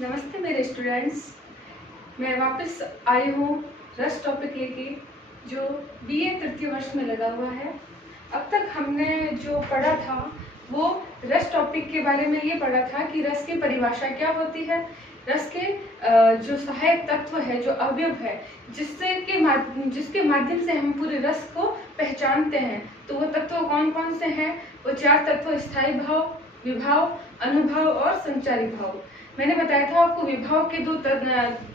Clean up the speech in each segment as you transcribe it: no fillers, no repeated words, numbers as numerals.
नमस्ते मेरे स्टूडेंट्स। मैं वापस आई हूँ रस टॉपिक लेके जो बीए तृतीय वर्ष में लगा हुआ है। अब तक हमने जो पढ़ा था वो रस टॉपिक के बारे में ये पढ़ा था कि रस की परिभाषा क्या होती है, रस के जो सहायक तत्व है, जो अवयव है, जिसके माध्यम से हम पूरे रस को पहचानते हैं। तो वो तत्व कौन कौन से हैं? वो 4 तत्व स्थायी भाव, विभाव, अनुभाव और संचारी भाव। मैंने बताया था आपको विभाव के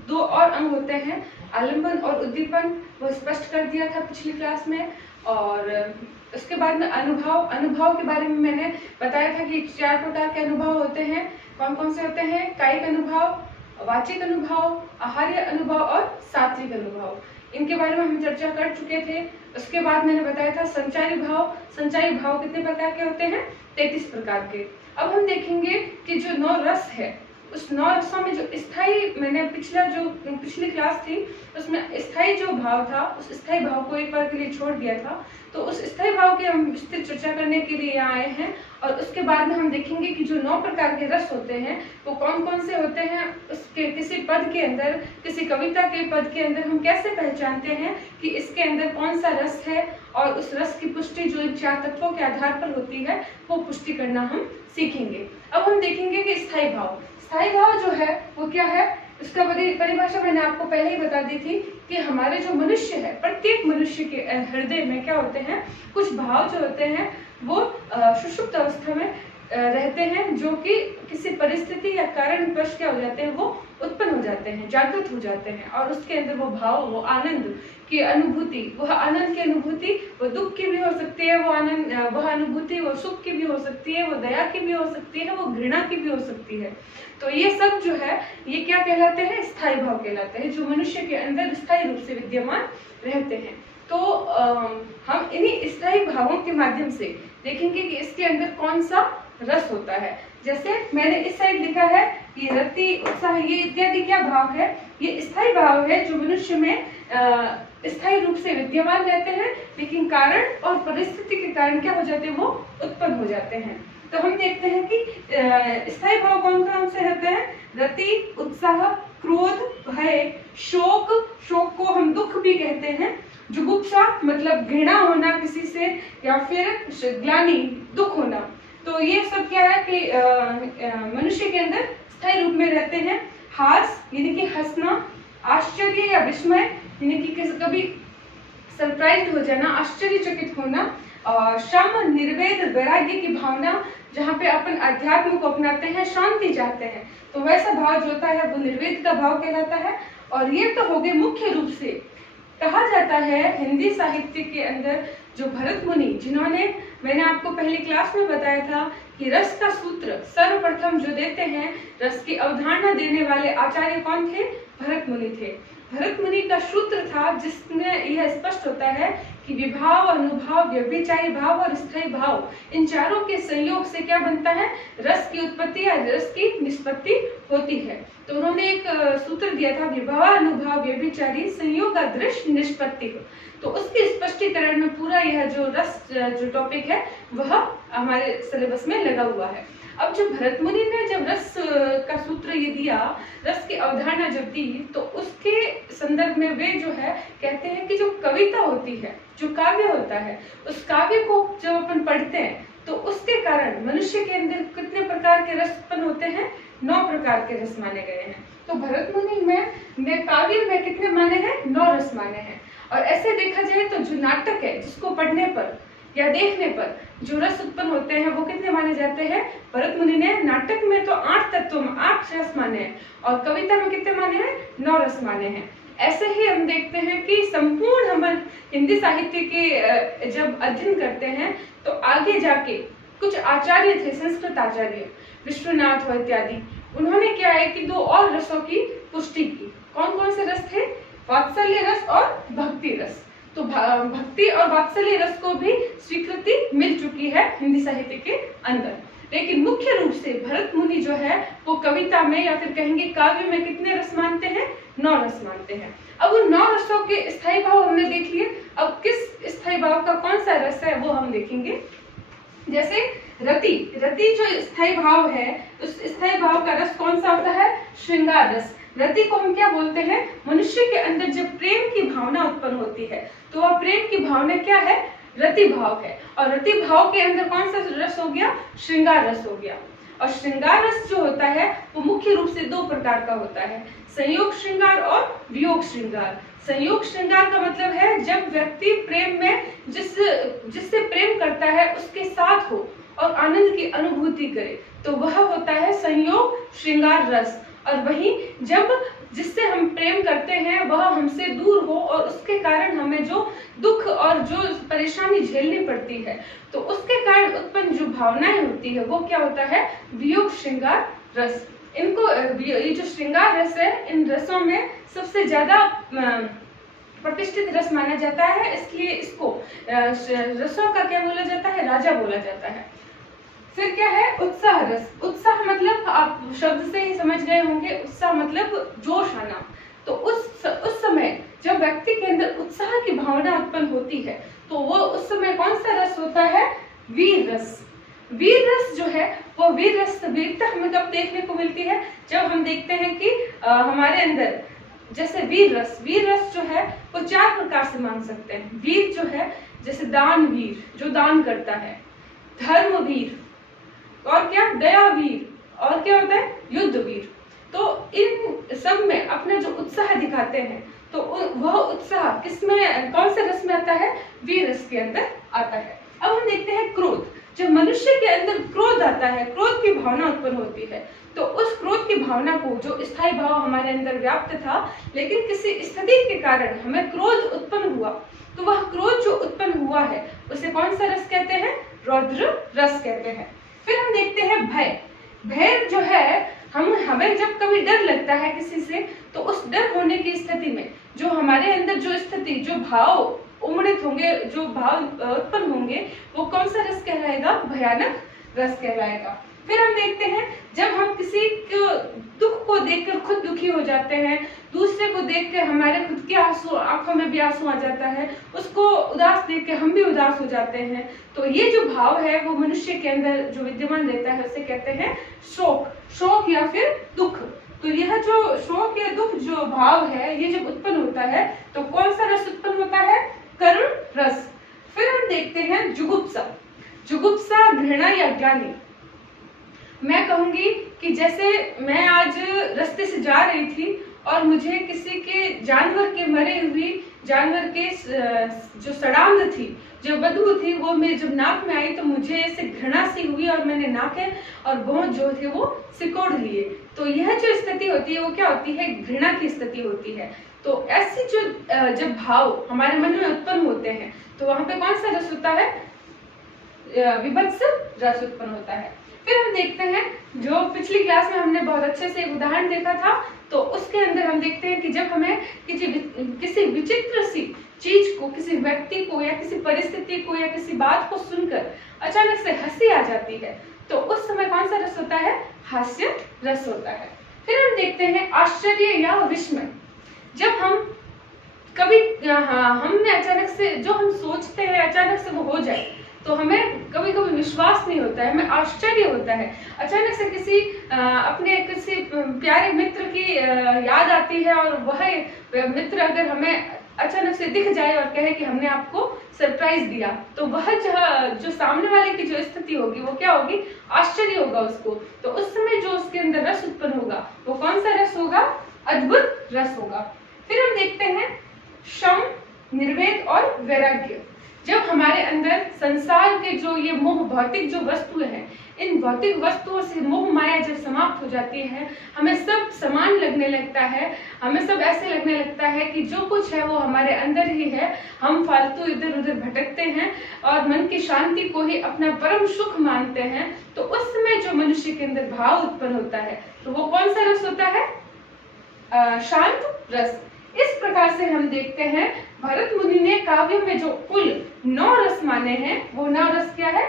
दो और अंग होते हैं, आलंबन और उद्दीपन। वो स्पष्ट कर दिया था पिछली क्लास में। और उसके बाद में अनुभाव के बारे में मैंने बताया था कि 4 प्रकार के अनुभव होते हैं। कौन कौन से होते हैं? कायिक अनुभव, वाचिक अनुभव, आहार्य अनुभव और सात्विक अनुभव। इनके बारे में हम चर्चा कर चुके थे। उसके बाद मैंने बताया था संचारी भाव। संचारी भाव कितने प्रकार के होते हैं? 33 प्रकार के। अब हम देखेंगे कि जो 9 रस है, उस 9 रसों में जो स्थायी, मैंने पिछली क्लास थी उसमें स्थायी जो भाव था, उस स्थायी भाव को एक बार के लिए छोड़ दिया था। तो उस स्थायी भाव की हम विस्तृत चर्चा करने के लिए यहाँ आए हैं। और उसके बाद में हम देखेंगे कि जो 9 प्रकार के रस होते हैं वो कौन कौन से होते हैं। उसके किसी पद के अंदर, किसी कविता के पद के अंदर हम कैसे पहचानते हैं कि इसके अंदर कौन सा रस है, और उस रस की पुष्टि जो इन 4 तत्वों के आधार पर होती है वो पुष्टि करना हम सीखेंगे। अब हम देखेंगे कि स्थायी भाव जो है वो क्या है। उसका परिभाषा मैंने आपको पहले ही बता दी थी कि हमारे जो मनुष्य है, प्रत्येक मनुष्य के हृदय में क्या होते हैं, कुछ भाव जो होते हैं वो सुषुप्त अवस्था में रहते हैं, जो कि किसी परिस्थिति या कारणवश क्या हो जाते हैं, वो उत्पन्न हो जाते हैं, जागृत हो जाते हैं। और उसके अंदर वो भाव, वो आनंद की अनुभूति, वह आनंद की अनुभूति वो दुख की भी हो सकती है, वह अनुभूति वो सुख की भी हो सकती है, वो दया की भी हो सकती है, वो घृणा की भी हो सकती है। तो ये सब जो है ये क्या कहलाते हैं? स्थायी भाव कहलाते हैं, जो मनुष्य के अंदर स्थायी रूप से विद्यमान रहते हैं। तो हम इन्हीं स्थायी भावों के माध्यम से देखेंगे कि इसके अंदर कौन सा रस होता है। जैसे मैंने इस साइड लिखा है ये रति, उत्साह, ये इत्यादि क्या भाव है? ये स्थायी भाव है जो मनुष्य में स्थायी रूप से विद्यमान रहते हैं, लेकिन कारण और परिस्थिति के कारण क्या हो जाते हैं, वो उत्पन्न हो जाते हैं। तो हम देखते हैं कि स्थायी भाव कौन कौन से होते हैं? रति, उत्साह, क्रोध, भय, शोक को हम दुख भी कहते हैं, जुगुप्सा मतलब घृणा होना किसी से, या फिर ग्लानि, दुख होना। तो ये सब क्या है कि मनुष्य के अंदर स्थायी रूप में रहते हैं। हास यानी कि हंसना, आश्चर्य या विस्मय यानी कि कभी सरप्राइज हो जाना, आश्चर्यचकित होना, और शम, निर्वेद, वैराग्य की भावना, जहाँ पे अपन अध्यात्म को अपनाते हैं, शांति चाहते हैं, तो वैसा भाव जो होता है वो निर्वेद का भाव कहलाता है। और ये तो हो गए मुख्य रूप से। कहा जाता है हिंदी साहित्य के अंदर जो भरत मुनि, जिन्होंने, मैंने आपको पहली क्लास में बताया था कि रस का सूत्र सर्वप्रथम जो देते हैं, रस की अवधारणा देने वाले आचार्य कौन थे? भरत मुनि थे। भरत मुनि का सूत्र था जिसमें यह स्पष्ट होता है कि विभाव, अनुभाव, व्यभिचारी भाव और स्थायी भाव, इन चारों के संयोग से क्या बनता है? रस की उत्पत्ति या रस की निष्पत्ति होती है। तो उन्होंने एक सूत्र दिया था, विभाव, अनुभाव, व्यभिचारी, संयोग दृश्य, निष्पत्ति। तो उसके स्पष्टीकरण में पूरा यह जो रस जो टॉपिक है वह हमारे सिलेबस में लगा हुआ है। अब जब भरत मुनि ने जब रस का सूत्र ये दिया, रस की अवधारणा जब दी, तो उसके संदर्भ में वे जो है कहते हैं कि जो कविता होती है, जो काव्य होता है, उस काव्य को जब अपन पढ़ते हैं तो उसके कारण मनुष्य के अंदर कितने प्रकार के रस उत्पन्न होते हैं? 9 प्रकार के रस माने गए हैं। तो भरत मुनि में काव्य में कितने माने हैं? 9 रस माने हैं। और ऐसे देखा जाए तो जो नाटक है, जिसको पढ़ने पर या देखने पर जो रस उत्पन्न होते हैं वो कितने माने जाते हैं? भरत मुनि ने नाटक में तो 8 तत्वों में 8 रस माने हैं, और कविता में कितने माने हैं? 9 रस माने हैं। ऐसे ही हम देखते हैं कि संपूर्ण हम हिंदी साहित्य के जब अध्ययन करते हैं तो आगे जाके कुछ आचार्य थे, संस्कृत आचार्य, विश्वनाथ इत्यादि, उन्होंने क्या है कि 2 और रसों की पुष्टि की। कौन कौन से रस थे? वात्सल्य रस और भक्ति रस। तो भक्ति और वात्सल्य रस को भी स्वीकृति मिल चुकी है हिंदी साहित्य के अंदर। लेकिन मुख्य रूप से भरत मुनि जो है वो कविता में या फिर कहेंगे काव्य में कितने रस मानते हैं? 9 रस मानते हैं। अब उन 9 रसों के स्थायी भाव हमने देख लिए। अब किस स्थायी भाव का कौन सा रस है वो हम देखेंगे। जैसे रति, रति जो स्थायी भाव है, उस स्थायी भाव का रस कौन सा होता है? श्रृंगार रस। रति को हम क्या बोलते हैं? मनुष्य के अंदर जब प्रेम की भावना उत्पन्न होती है तो वह प्रेम की भावना क्या है? रति भाव है। और रति भाव के अंदर कौन सा रस हो गया? श्रृंगार रस हो गया। और श्रृंगार रस जो होता है वो मुख्य रूप से 2 प्रकार का होता है, संयोग श्रृंगार और वियोग श्रृंगार। संयोग श्रृंगार का मतलब है जब व्यक्ति प्रेम में जिससे प्रेम करता है उसके साथ हो और आनंद की अनुभूति करे, तो वह होता है संयोग श्रृंगार रस। और वहीं जब जिससे हम प्रेम करते हैं वह हमसे दूर हो और उसके कारण हमें जो दुख और जो परेशानी झेलनी पड़ती है, तो उसके कारण उत्पन्न जो भावनाएं होती है वो क्या होता है? वियोग श्रृंगार रस। इनको ये जो श्रृंगार रस है, इन रसों में सबसे ज्यादा प्रतिष्ठित रस माना जाता है, इसलिए इसको रसों का क्या बोला जाता है? राजा बोला जाता है। फिर क्या है? उत्साह रस। उत्साह मतलब आप शब्द से ही समझ गए होंगे, उत्साह मतलब जोश आना। तो उस समय जब व्यक्ति के अंदर उत्साह की भावना उत्पन्न होती है तो वो उस समय कौन सा रस होता है? वीर रस। वीर रस जो है वो वीरता हमें कब देखने को मिलती है? जब हम देखते हैं कि हमारे अंदर जैसे वीर रस जो है वो 4 प्रकार से मान सकते हैं। वीर जो है जैसे दान वीर, जो दान करता है, धर्म वीर, और क्या? दया वीर, और क्या होता है? युद्ध वीर। तो इन सब में अपना जो उत्साह दिखाते हैं तो वह उत्साह किसमें, कौन से रस में आता है? वीर रस के अंदर आता है। अब हम देखते हैं क्रोध। जब मनुष्य के अंदर क्रोध आता है, क्रोध की भावना उत्पन्न होती है, तो उस क्रोध की भावना को, जो स्थायी भाव हमारे अंदर व्याप्त था लेकिन किसी स्थिति के कारण हमें क्रोध उत्पन्न हुआ, तो वह क्रोध जो उत्पन्न हुआ है उसे कौन सा रस कहते हैं? रौद्र रस कहते हैं। फिर हम देखते हैं भय। भय जो है, हमें जब कभी डर लगता है किसी से, तो उस डर होने की स्थिति में जो हमारे अंदर जो स्थिति, जो भाव उमड़ित होंगे, जो भाव उत्पन्न होंगे, वो कौन सा रस कहलाएगा? भयानक रस कहलाएगा। फिर हम देखते हैं जब हम किसी को दुख को देखकर खुद दुखी हो जाते हैं, दूसरे को देखकर हमारे खुद के आंसू, आंखों में भी आंसू आ जाता है, उसको उदास देखकर हम भी उदास हो जाते हैं, तो ये जो भाव है वो मनुष्य के अंदर जो विद्यमान रहता है उसे कहते हैं शोक या फिर दुख। तो यह जो शोक या दुख जो भाव है, ये जब उत्पन्न होता है तो कौन सा रस उत्पन्न होता है? करुण रस। फिर हम देखते हैं जुगुप्सा, घृणा या ग्लानि। मैं कहूंगी कि जैसे मैं आज रास्ते से जा रही थी और मुझे किसी के जानवर के मरे हुए जानवर के जो सड़ांग थी, जो बदबू थी, वो मेरे जब नाक में आई तो मुझे ऐसे घृणा सी हुई और मैंने नाके और भौं जो थे वो सिकोड़ लिए। तो यह जो स्थिति होती है वो क्या होती है? घृणा की स्थिति होती है। तो ऐसी जो जब भाव हमारे मन में उत्पन्न होते हैं तो वहां पे कौन सा रस होता है? विभत्स रस उत्पन्न होता है। फिर हम देखते हैं जो पिछली क्लास में हमने बहुत अच्छे से एक उदाहरण देखा था, तो उसके अंदर हम देखते हैं कि जब हमें किसी विचित्र सी चीज को, किसी व्यक्ति को या किसी परिस्थिति को या किसी बात को सुनकर अचानक से हंसी आ जाती है, तो उस समय कौन सा रस होता है? हास्य रस होता है। फिर हम देखते हैं आश्चर्य या विस्मय। जब हम कभी हमने अचानक से जो हम सोचते हैं अचानक से वो हो जाए तो हमें कभी कभी विश्वास नहीं होता है, हमें आश्चर्य होता है। अचानक से अपने किसी प्यारे मित्र की याद आती है और वह मित्र अगर हमें अचानक से दिख जाए और कहे कि हमने आपको सरप्राइज दिया, तो वह जो सामने वाले की जो स्थिति होगी वो क्या होगी? आश्चर्य होगा उसको। तो उस समय जो उसके अंदर रस उत्पन्न होगा वो कौन सा रस होगा? अद्भुत रस होगा। फिर हम देखते हैं शम, निर्वेद और वैराग्य। जब हमारे अंदर संसार के जो ये मोह, भौतिक जो वस्तुएं हैं, इन भौतिक वस्तुओं से मोह माया जब समाप्त हो जाती है, हमें सब समान लगने लगता है, हमें सब ऐसे लगने लगता है कि जो कुछ है वो हमारे अंदर ही है, हम फालतू इधर उधर भटकते हैं और मन की शांति को ही अपना परम सुख मानते हैं। तो उस समय जो मनुष्य के अंदर भाव उत्पन्न होता है तो वो कौन सा रस होता है? शांत रस। इस प्रकार से हम देखते हैं भरत मुनि ने काव्य में जो कुल 9 रस माने हैं, वो 9 रस क्या है?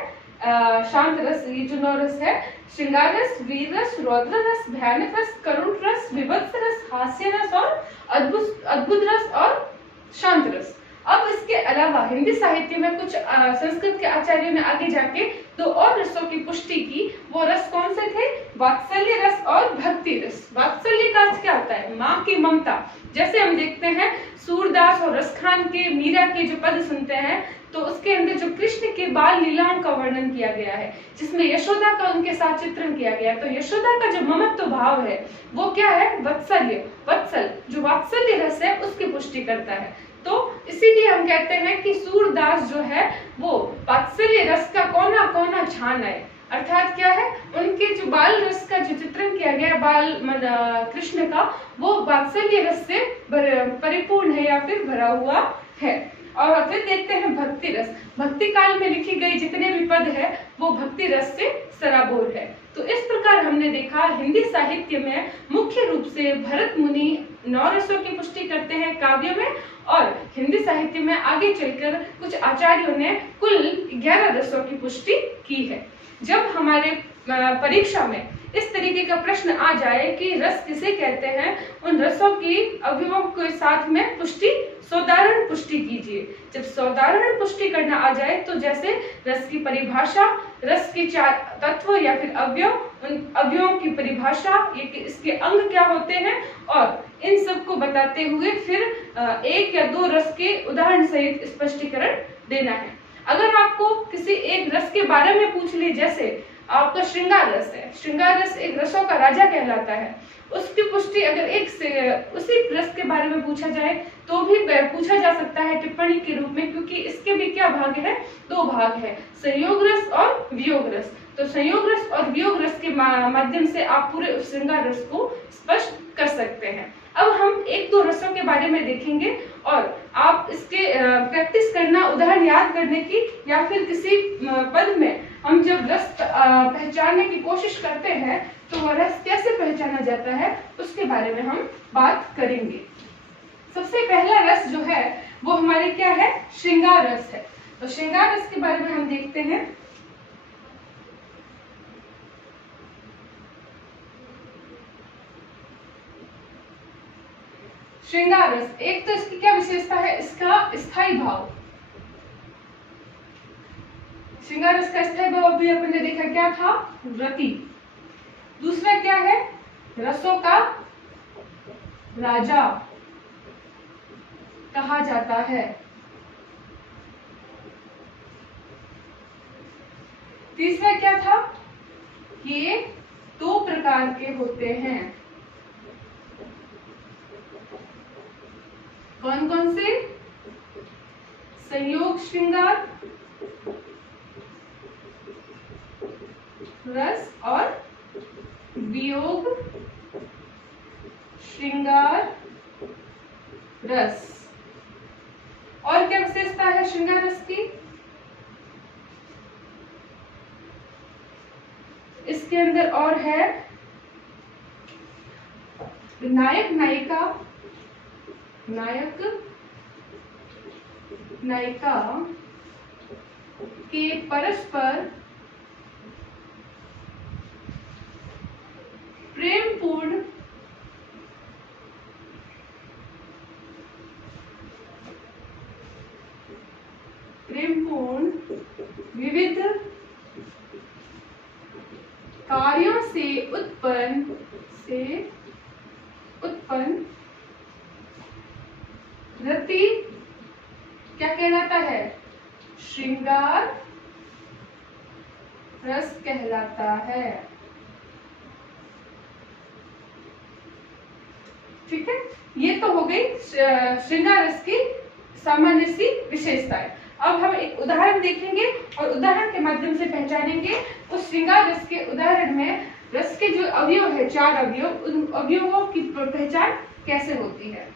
शांत रस। ये जो 9 रस है, श्रृंगार रस, वीर रस, रौद्र रस, भयानक रस, करुण रस, विभत्स रस, हास्य रस और अद्भुत रस और शांत रस। अब इसके अलावा हिंदी साहित्य में कुछ संस्कृत के आचार्यों ने आगे जाके दो और रसों की पुष्टि की। वो रस कौन से थे? वात्सल्य रस और भक्ति रस। वात्सल्य का अर्थ क्या होता है? माँ की ममता। जैसे हम देखते हैं सूरदास और रसखान के मीरा के जो पद सुनते हैं तो उसके अंदर जो कृष्ण के बाल लीलाओं का वर्णन किया गया है, जिसमें यशोदा का उनके साथ चित्रण किया गया है, तो यशोदा का जो ममत्व भाव है वो क्या है? वत्सल्य। वत्सल जो वात्सल्य रस है उसकी पुष्टि करता है। तो इसीलिए हम कहते हैं कि सूरदास जो है वो वात्सल्य रस का कोना कोना छान है। अर्थात क्या है? उनके जो बाल रस का जो चित्रण किया गया बाल कृष्ण का, वो वात्सल्य रस से परिपूर्ण है या फिर भरा हुआ है। और फिर देखते हैं भक्ति रस। भक्ति काल में लिखी गई जितने भी पद है वो भक्ति रस से सराबोर है। तो इस प्रकार हमने देखा हिंदी साहित्य में मुख्य रूप से भरत मुनि 9 रसों की पुष्टि करते हैं काव्य में, और हिंदी साहित्य में आगे चलकर कुछ आचार्यों ने कुल 11 रसों की पुष्टि की है। जब हमारे परीक्षा में इस तरीके का प्रश्न आ जाए कि रस किसे कहते हैं, उन रसों की अवयवों के साथ में पुष्टि सौदारण पुष्टि कीजिए। जब सौदारण पुष्टि करना आ जाए तो जैसे रस की परिभाषा, रस के 4 तत्व या फिर अवयव, उन अवयवों की परिभाषा, ये इसके अंग क्या होते हैं, और इन सब को बताते हुए फिर 1 या 2 रस के उदाहरण सहित स्पष्टीकरण देना है। अगर आपको किसी एक रस के बारे में पूछ ले, जैसे आपका श्रृंगार रस है, श्रृंगार रस एक रसों का राजा कहलाता है, उसकी पुष्टि अगर एक से उसी रस के बारे में पूछा जाए तो भी पूछा जा सकता है टिप्पणी के रूप में, क्योंकि इसके भी क्या भाग है? 2 भाग है, संयोग रस और वियोग रस। तो संयोग रस और वियोग रस के माध्यम से आप पूरे श्रृंगार रस को स्पष्ट कर सकते हैं। अब हम 1-2 रसों के बारे में देखेंगे और आप इसके प्रैक्टिस करना, उदाहरण याद करने की, या फिर किसी पद में हम जब रस पहचानने की कोशिश करते हैं तो वह रस कैसे पहचाना जाता है उसके बारे में हम बात करेंगे। सबसे पहला रस जो है वो हमारे क्या है? श्रृंगार रस है। तो श्रृंगार रस के बारे में हम देखते हैं। श्रृंगार रस, एक तो इसकी क्या विशेषता है? इसका स्थायी भाव। श्रृंगार रस का स्थायी भाव अभी अपन ने देखा क्या था? रति। दूसरा क्या है? रसों का राजा कहा जाता है। तीसरा क्या था? ये 2 प्रकार के होते हैं। कौन कौन से? संयोग श्रृंगार रस और वियोग श्रृंगार रस। और क्या विशेषता है श्रृंगार रस की? इसके अंदर और है नायक नायिका के परस्पर प्रेमपूर्ण विविध कार्यों से उत्पन्न रति क्या कहलाता है? श्रृंगार रस कहलाता है। ठीक है, ये तो हो गई श्रृंगार रस की सामान्य सी विशेषताएं। अब हम एक उदाहरण देखेंगे और उदाहरण के माध्यम से पहचानेंगे उस श्रृंगार रस के उदाहरण में रस के जो अवयव है, 4 अवयव, उन अवयवों की पहचान कैसे होती है।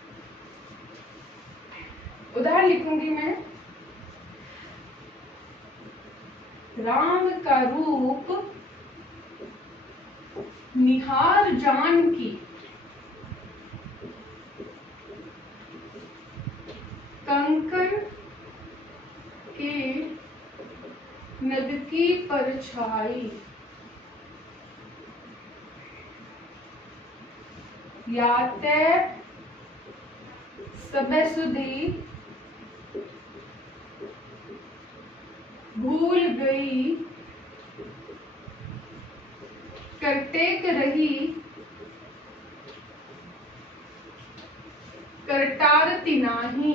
उदाहरण लिखूंगी मैं। राम का रूप निहार जानकी, कंकन के नद की परछाई, याते सबे सुधी भूल गई करटेक रही करटारती नाही।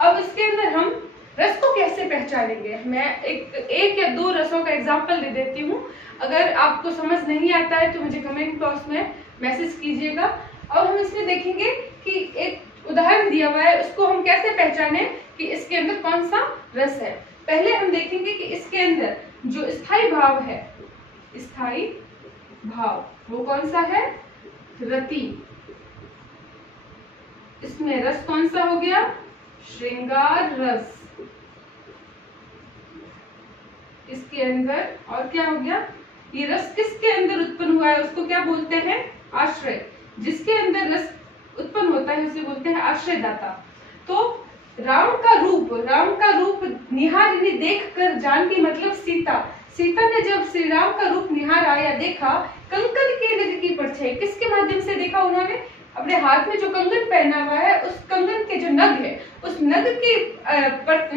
अब इसके अंदर हम रस को कैसे पहचानेंगे? मैं एक या दो रसों का एग्जाम्पल दे देती हूँ। अगर आपको समझ नहीं आता है तो मुझे कमेंट बॉक्स में मैसेज कीजिएगा। और हम इसमें देखेंगे कि एक उदाहरण दिया हुआ है, उसको हम कैसे पहचाने कि इसके अंदर कौन सा रस है। पहले हम देखेंगे कि इसके अंदर जो स्थायी भाव है, स्थायी भाव वो कौन सा है? रति। इसमें रस कौन सा हो गया? श्रृंगार रस। इसके अंदर और क्या हो गया? ये रस किसके अंदर उत्पन्न हुआ है उसको क्या बोलते हैं? आश्रय। जिसके अंदर रस उत्पन्न होता है उसे बोलते हैं आश्रयदाता। तो राम का रूप निहारिणी देख कर जानकी, मतलब सीता ने जब श्री राम का रूप निहारा या देखा, कंकन के नग की परछाई, किसके माध्यम से देखा उन्होंने? अपने हाथ में जो कंगन पहना हुआ है उस कंगन के जो नग है, उस नग के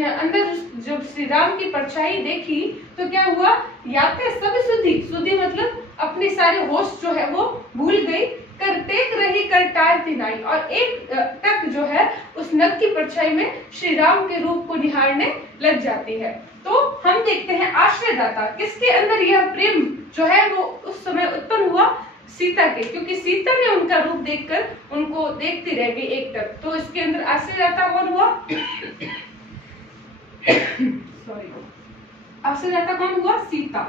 अंदर जब श्री राम की परछाई देखी तो क्या हुआ? याते सब सुधी मतलब अपने सारे होश जो है वो भूल गई। करटेक रही करटारती नाई, और एक टक जो है उस नग की परछाई में श्री राम के रूप को निहारने लग जाती है। तो हम देखते हैं आश्रयदाता, किसके अंदर यह प्रेम जो है वो उस समय उत्पन्न हुआ? सीता के, क्योंकि सीता ने उनका रूप देखकर उनको देखती रह गई एक टक। तो इसके अंदर आश्रयदाता कौन हुआ? सॉरी, आश्रयदाता कौन हुआ? सीता।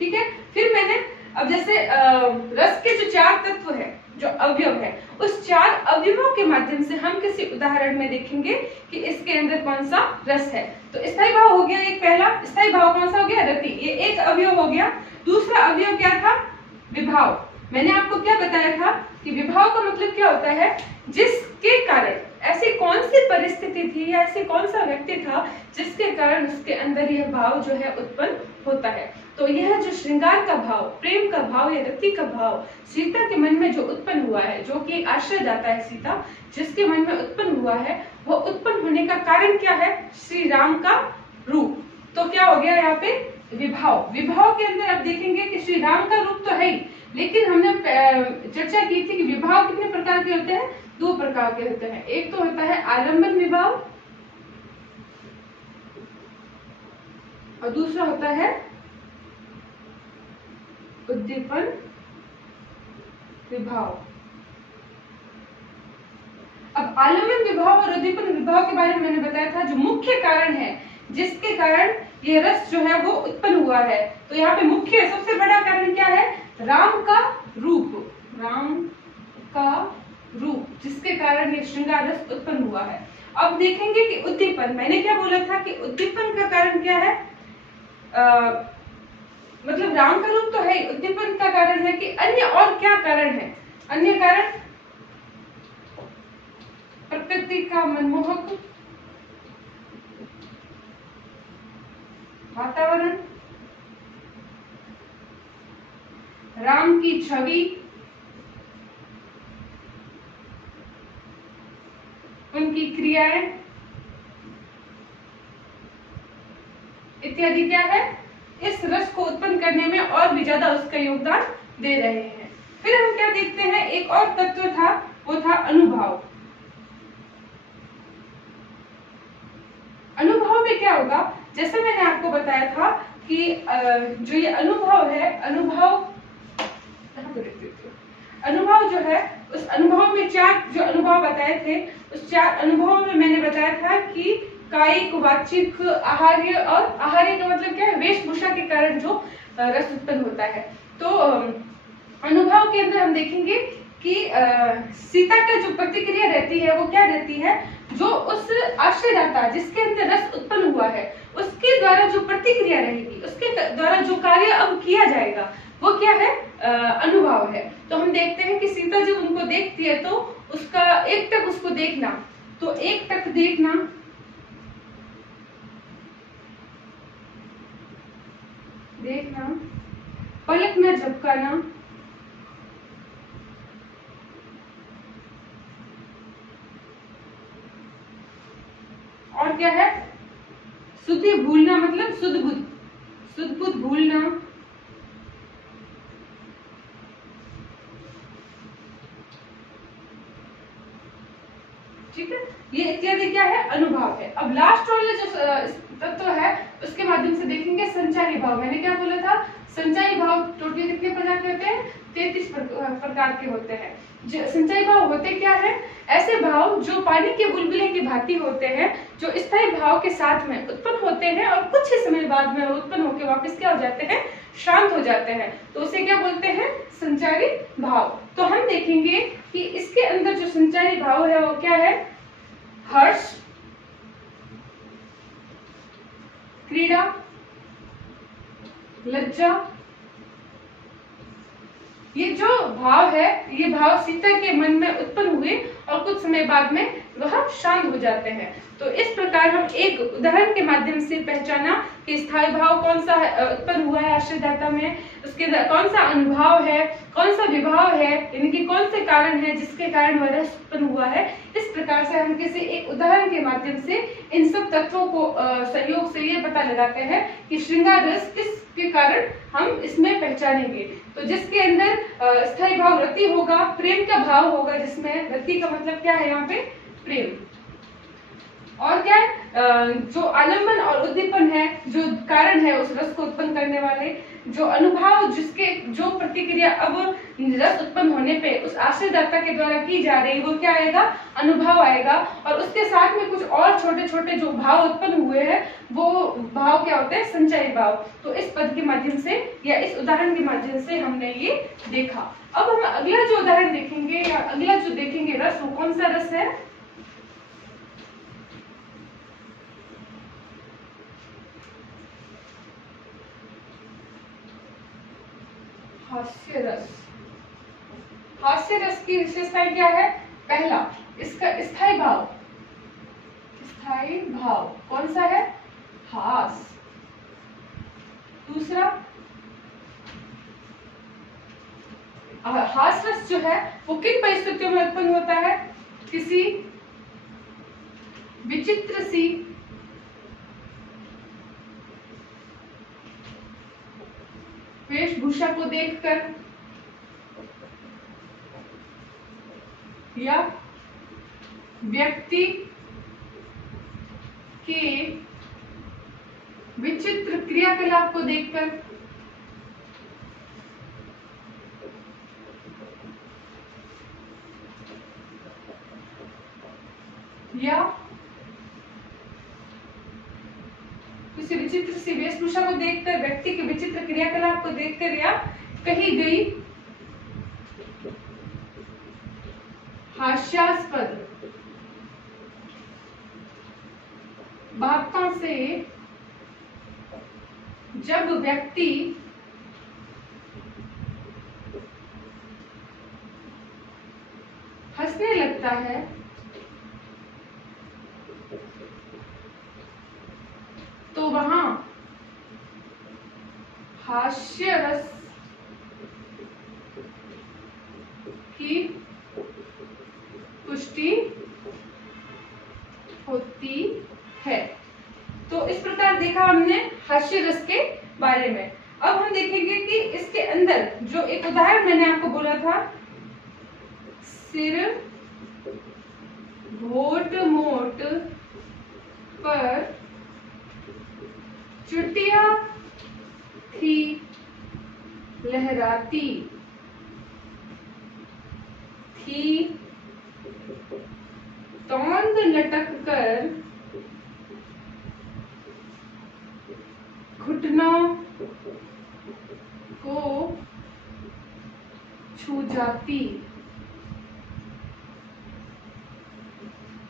ठीक है। फिर मैंने अब जैसे रस के जो 4 तत्व है, जो अवयव है, उस 4 अवयवों के माध्यम से हम किसी उदाहरण में देखेंगे कि इसके अंदर कौन सा रस है। तो स्थायी भाव हो गया एक, पहला स्थायी भाव कौन सा हो गया? रति। ये एक अवयव हो गया। दूसरा अवयव क्या था? विभाव। मैंने आपको क्या बताया था कि विभाव का मतलब क्या होता है? जिसके कारण, ऐसी कौन सी परिस्थिति थी या ऐसी कौन सा व्यक्ति था जिसके कारण उसके अंदर यह भाव जो है उत्पन्न होता है। तो यह जो श्रृंगार का भाव, प्रेम का भाव या रति का भाव सीता के मन में जो उत्पन्न हुआ है, जो कि आश्रयदाता है सीता, जिसके मन में उत्पन्न हुआ है, वो उत्पन्न होने का कारण क्या है? श्री राम का रूप। तो क्या हो गया यहाँ पे? विभाव। विभाव के अंदर आप देखेंगे कि श्री राम का रूप तो है ही, लेकिन हमने चर्चा की थी कि विभाव कितने प्रकार के होते हैं? 2 प्रकार के होते हैं। एक तो होता है आलंबन विभाव और दूसरा होता है उद्दीपन विभाव। अब आलंबन विभाव और उद्दीपन विभाव के बारे में मैंने बताया था, जो मुख्य कारण है जिसके कारण ये रस जो है वो उत्पन्न हुआ है। तो यहाँ पे मुख्य सबसे बड़ा कारण क्या है? राम का रूप। राम का रूप, जिसके कारण ये श्रृंगार रस उत्पन्न हुआ है। अब देखेंगे कि उद्दीपन, मैंने क्या बोला था कि उद्दीपन का कारण क्या है? मतलब राम का रूप तो है, उद्दीपन का कारण है कि अन्य और क्या कारण है? अन्य कारण प्रकृति का मनमोहक वातावरण, राम की छवि, उनकी क्रियाएं इत्यादि क्या है? इस रस को उत्पन्न करने में और भी ज्यादा उसका योगदान दे रहे हैं। फिर हम क्या देखते हैं? एक और तत्व था, वो था अनुभव। अनुभव में क्या होगा? जैसे मैंने आपको बताया था कि जो ये अनुभव है, अनुभव जो है, उस अनुभव में 4 जो अनुभव बताए थे, उस 4 अनुभवों में मैंने बताया था कि कायिक, वाचिक, आहार्य, और आहार्य का मतलब क्या है? वेशभूषा के कारण जो रस उत्पन्न होता है। तो अनुभव के अंदर हम देखेंगे कि सीता का जो प्रतिक्रिया रहती है वो क्या रहती है? जो उस आश्रयदाता जिसके अंदर रस उत्पन्न हुआ है उसके द्वारा जो प्रतिक्रिया रहेगी, उसके द्वारा जो कार्य अब किया जाएगा, वो क्या है? अनुभव है। तो हम देखते हैं कि सीता जब उनको देखती है तो उसका एक टक उसको देखना, तो एक टक देखना, पलक में झपकाना, सुधि भूलना मतलब सुध बुध भूलना। ठीक है, ये इत्यादि क्या है, अनुभव है। अब लास्ट वाला जो तत्व है उसके माध्यम से देखेंगे संचारी भाव। मैंने क्या बोला था, संचारी भाव टोटल कितने प्रकार के होते हैं, 33 प्रकार के होते हैं। संचारी भाव होते क्या है, ऐसे भाव जो पानी के बुलबुले की भांति होते हैं, जो स्थायी भाव के साथ में उत्पन्न होते हैं और कुछ ही समय बाद में उत्पन्न होकर वापस क्या हो जाते हैं, शांत हो जाते हैं। तो उसे क्या बोलते हैं, संचारी भाव। तो हम देखेंगे कि इसके अंदर जो संचारी भाव है वो क्या है, हर्ष, क्रीड़ा, लज्जा। ये जो भाव है, ये भाव सीता के मन में उत्पन्न हुए और कुछ समय बाद में वह शांत हो जाते हैं। तो इस प्रकार हम एक उदाहरण के माध्यम से पहचाना कि स्थायी भाव कौन सा उत्पन्न हुआ है आश्रयदाता में, उसके कौन सा अनुभाव है, कौन सा विभाव है, यानी कि कौन से कारण है जिसके कारण वह रस उत्पन्न हुआ है। इस प्रकार से हम किसी एक उदाहरण के माध्यम से इन सब तत्वों को सहयोग से ये पता लगाते हैं कि श्रृंगार रस किसके कारण हम इसमें पहचानेंगे। तो जिसके अंदर स्थायी भाव रति होगा, प्रेम का भाव होगा, जिसमें रति का मतलब क्या है यहाँ पे, प्रेम। और क्या है, जो आलम्बन और उद्दीपन है, जो कारण है उस रस को उत्पन्न करने वाले, जो अनुभव जिसके जो प्रतिक्रिया अब रस उत्पन्न होने पे उस आश्रयदाता के द्वारा की जा रही, वो क्या आएगा, अनुभव आएगा। और उसके साथ में कुछ और छोटे छोटे जो भाव उत्पन्न हुए हैं वो भाव क्या होते हैं, संचारी भाव। तो इस पद के माध्यम से या इस उदाहरण के माध्यम से हमने ये देखा। अब हम अगला जो उदाहरण देखेंगे या अगला जो देखेंगे रस, वो कौन सा रस है, हास्य रस। हास्य रस की विशेषताएं क्या है, पहला इसका स्थायी भाव, स्थायी भाव कौन सा है, हास। दूसरा हास रस जो है वो किन परिस्थितियों में उत्पन्न होता है, किसी विचित्र सी वेशभूषा को देखकर या व्यक्ति के विचित्र क्रियाकलाप को देखकर या किसी विचित्र सी वेशभूषा को देखकर, व्यक्ति के विचित्र क्रियाकलाप को देखकर या कही गई हास्यास्पद बातों से जब व्यक्ति हंसने लगता है तो वहां हास्य रस की पुष्टि होती है। तो इस प्रकार देखा हमने हास्य रस के बारे में। अब हम देखेंगे कि इसके अंदर जो एक उदाहरण मैंने आपको बोला था, सिर घोट मोट पर चुटिया थी लहराती थी, तौंद लटक कर घुटनों को छू जाती,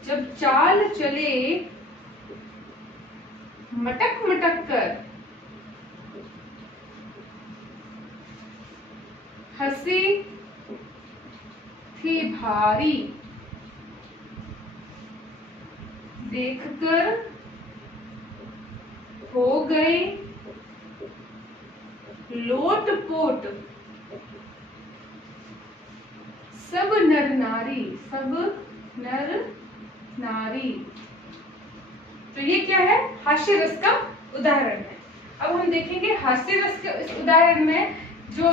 जब चाल चले मटक मटक कर, हंसी थी भारी, देखकर हो गए लोटपोट सब नर नारी, सब नर नारी। तो ये क्या है, हास्य रस का उदाहरण है। अब हम देखेंगे हास्य रस के इस उदाहरण में जो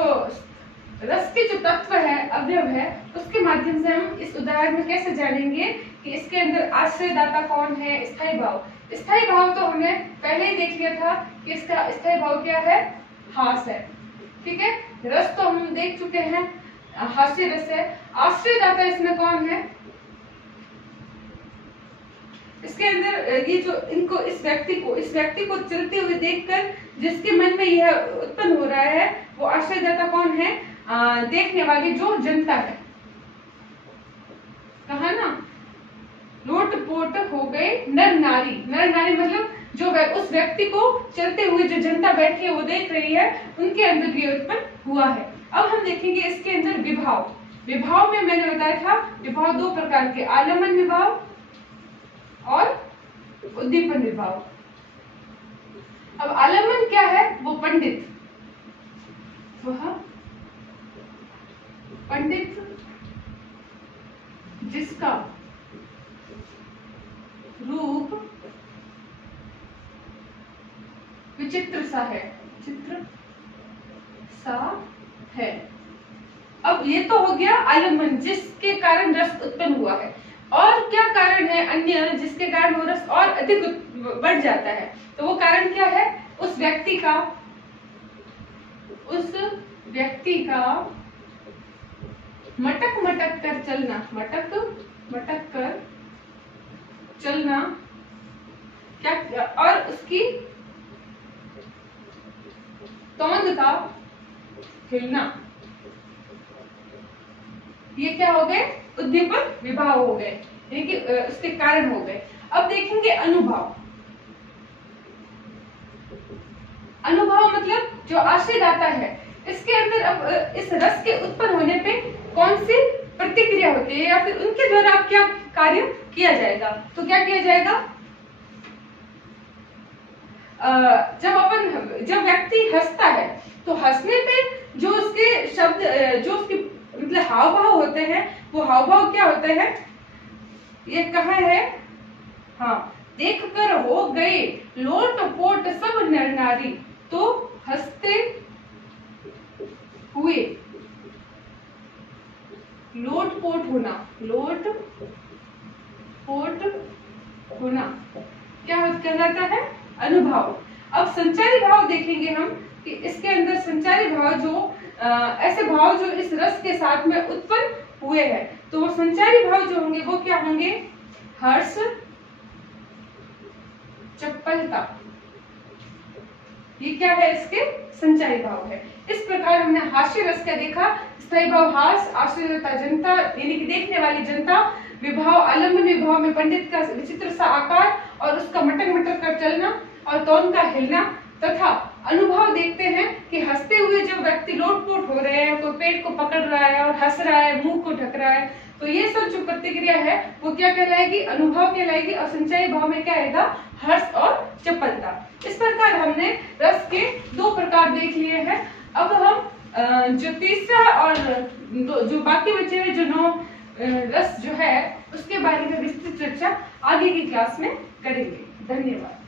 रस के जो तत्व है, अवयव है, उसके माध्यम से हम इस उदाहरण में कैसे जानेंगे कि इसके अंदर आश्रयदाता कौन है। स्थायी भाव, स्थायी भाव तो हमने पहले ही देख लिया था कि इसका स्थायी भाव क्या है, हास है। ठीक है, रस तो हम देख चुके हैं, हास्य रस है। आश्रयदाता इसमें कौन है, इसके अंदर ये जो इनको इस व्यक्ति को चलते हुए देखकर जिसके मन में यह उत्पन्न हो रहा है, वो आश्रयदाता कौन है, देखने वाली जो जनता है। कहा ना, लोटपोट हो गए नर नारी। नर नारी मतलब जो उस व्यक्ति को चलते हुए जो जनता बैठी है वो देख रही है, उनके अंदर भी उत्पन्न हुआ है। अब हम देखेंगे इसके अंदर विभाव। विभाव में मैंने बताया था, विभाव दो प्रकार के, आलम्बन विभाव और उद्दीपन विभाव। अब आलम्बन क्या है, वो पंडित, वह पंडित जिसका रूप विचित्र सा है, चित्र सा है। अब ये तो हो गया आलम्बन, जिसके कारण रस उत्पन्न हुआ है। और क्या कारण है अन्य जिसके कारण वो रस और अधिक बढ़ जाता है, तो वो कारण क्या है, उस व्यक्ति का मटक मटक कर चलना, मटक मटक कर चलना क्या, और उसकी तोंद का हिलना, ये क्या हो गए, उद्दीपन विभाव हो गए, यानी कि उसके कारण हो गए। अब देखेंगे अनुभव। अनुभव मतलब जो आश्रयदाता है, इसके अंदर अब इस रस के उत्पन्न होने पे कौन सी प्रतिक्रिया होती है, या फिर उनके द्वारा अब क्या कार्य किया जाएगा। तो क्या किया जाएगा, जब व्यक्ति हंसता है तो हंसने पे जो उसके शब्द, जो उसके मतलब हाव भाव होते हैं, वो हाव भाव क्या होते हैं, ये कहा है, हाँ, देख कर हो गए लोट पोट सब नर नारी, तो हंसते हुए लोट पोट होना, लोट पोट होना क्या कहलाता है, अनुभव। अब संचारी भाव देखेंगे हम कि इसके अंदर संचारी भाव जो ऐसे भाव जो इस रस के साथ में उत्पन्न हुए हैं, तो वो संचारी भाव जो होंगे वो क्या होंगे, हर्ष, चपलता, ये क्या है, इसके संचारी भाव है। इस प्रकार हमने हास्य रस का देखा, स्थायी भाव हास, आश्रयदाता जनता यानी कि देखने वाली जनता, विभाव आलम्बन विभाव में पंडित का विचित्र सा आकार और उसका मटक मटक कर चलना और तोंद का हिलना, तथा अनुभव देखते हैं कि हंसते हुए जो व्यक्ति लोटपोट हो रहे हैं, कोई पेट को पकड़ रहा है और हंस रहा है, मुंह को ढक रहा है, तो ये सब जो प्रतिक्रिया है वो क्या कहलाएगी, अनुभव कहलाएगी। और संचारी भाव में क्या आएगा, हर्ष और चपलता। इस प्रकार हमने रस के दो प्रकार देख लिए हैं। अब हम जो तीसरा और जो बाकी बचे हुए जो 9 रस जो है उसके बारे में विस्तृत चर्चा आगे की क्लास में करेंगे। धन्यवाद।